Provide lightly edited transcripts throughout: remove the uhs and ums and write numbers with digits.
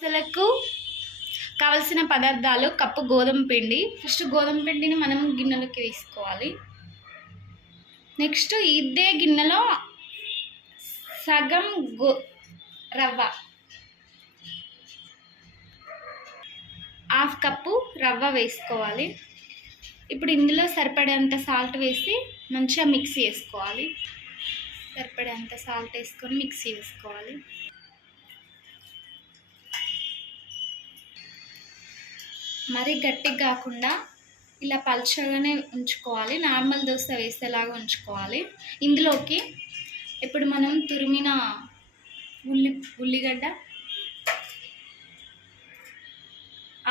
అసలకు కావలసిన పదార్థాలు కప్పు గోధుమ పిండి. ఫస్ట్ గోధుమ పిండిని మనం గిన్నెలోకి వేసుకోవాలి. నెక్స్ట్ ఇదే గిన్నెలో సగం రవ్వ, హాఫ్ కప్పు రవ్వ వేసుకోవాలి. ఇప్పుడు ఇందులో సరిపడేంత సాల్ట్ వేసి మంచిగా మిక్సీ వేసుకోవాలి. సరిపడేంత సాల్ట్ వేసుకొని మిక్సీ వేసుకోవాలి. మరీ గట్టిగా కాకుండా ఇలా పల్చగానే ఉంచుకోవాలి. నార్మల్ దోశ వేసేలాగా ఉంచుకోవాలి. ఇందులోకి ఇప్పుడు మనం తురిమిన ఉల్లిగడ్డ,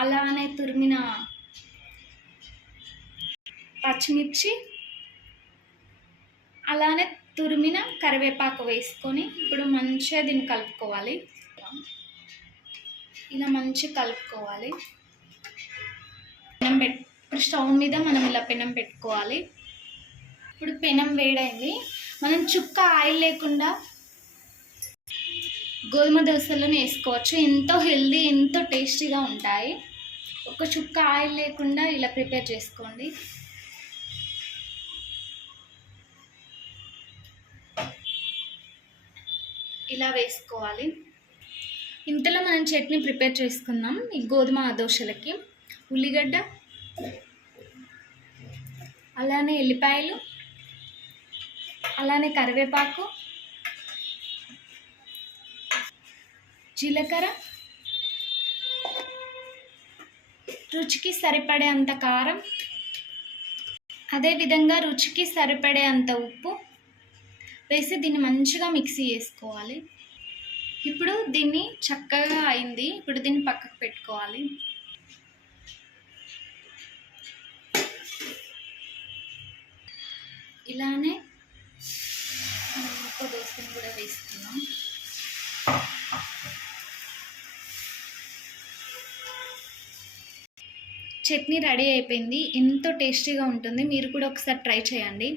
అలానే తురిమిన పచ్చిమిర్చి, అలానే తురిమిన కరివేపాకు వేసుకొని ఇప్పుడు మంచిగా దీన్ని కలుపుకోవాలి. ఇలా మంచిగా కలుపుకోవాలి. ఇప్పుడు స్టవ్ మీద మనం ఇలా పెనం పెట్టుకోవాలి. ఇప్పుడు పెనం వేడైంది. మనం చుక్క ఆయిల్ లేకుండా గోధుమ దోశలను వేసుకోవచ్చు. ఎంతో హెల్దీ, ఎంతో టేస్టీగా ఉంటాయి. ఒక చుక్క ఆయిల్ లేకుండా ఇలా ప్రిపేర్ చేసుకోండి. ఇలా వేసుకోవాలి. ఇంతలో మనం చట్నీ ప్రిపేర్ చేసుకుందాం. ఈ గోధుమ దోశలకి ఉల్లిగడ్డ, అలానే ఎల్లిపాయలు, అలానే కరివేపాకు, జీలకర్ర, రుచికి సరిపడే అంత కారం, అదేవిధంగా రుచికి సరిపడే అంత ఉప్పు వేసి దీన్ని మంచిగా మిక్సీ చేసుకోవాలి. ఇప్పుడు దీన్ని చక్కగా అయింది. ఇప్పుడు దీన్ని పక్కకు పెట్టుకోవాలి. ఇలానే ఇంకో దోశని కూడా వేసుకున్నాం. చట్నీ రెడీ అయిపోయింది. ఎంతో టేస్టీగా ఉంటుంది. మీరు కూడా ఒకసారి ట్రై చేయండి.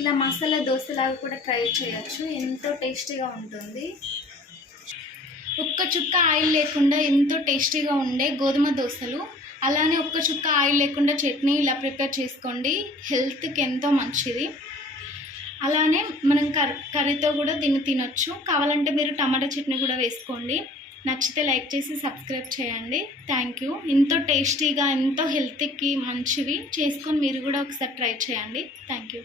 ఇలా మసాలా దోశలాగా కూడా ట్రై చేయొచ్చు. ఎంతో టేస్టీగా ఉంటుంది. ఒక్క చుక్క ఆయిల్ లేకుండా ఎంతో టేస్టీగా ఉండే గోధుమ దోశలు, అలానే ఒక్క చుక్క ఆయిల్ లేకుండా చట్నీ ఇలా ప్రిపేర్ చేసుకోండి. హెల్త్కి ఎంతో మంచిది. అలానే మనం కర్రీతో కూడా దీన్ని తినొచ్చు. కావాలంటే మీరు టమాటా చట్నీ కూడా వేసుకోండి. నచ్చితే లైక్ చేసి సబ్స్క్రైబ్ చేయండి. Thank you. ఎంతో టేస్టీగా, ఎంతో హెల్త్కి మంచివి చేసుకొని మీరు కూడా ఒకసారి ట్రై చేయండి. Thank you.